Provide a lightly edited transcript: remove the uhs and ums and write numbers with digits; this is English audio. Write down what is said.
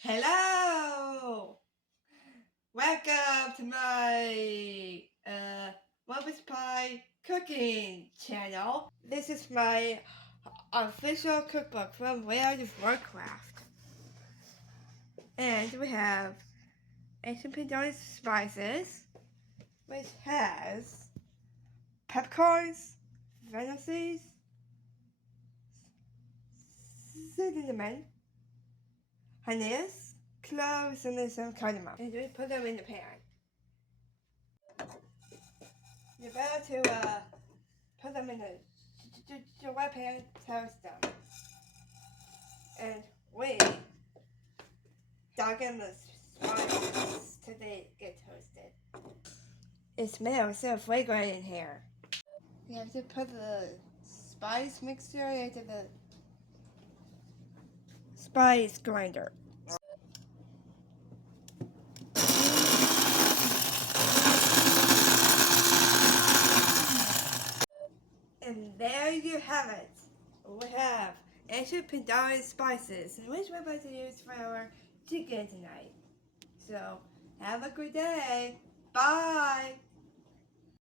Hello! Welcome to my Mother's Pie cooking channel. This is my official cookbook from World of Warcraft. And we have Ancient Pandaren Spices, which has peppercorns, fennel seeds, cinnamon, anise, cloves, and then some cardamom. And we put them in the pan. You're about to put them in the wet pan, toast them. And wait. Dog in the spices till they get toasted. It smells so fragrant in here. You have to put the spice mixture into the spice grinder. And there you have it. We have Ancient Pandaren Spices, which we're about to use for our chicken tonight. So, have a good day. Bye.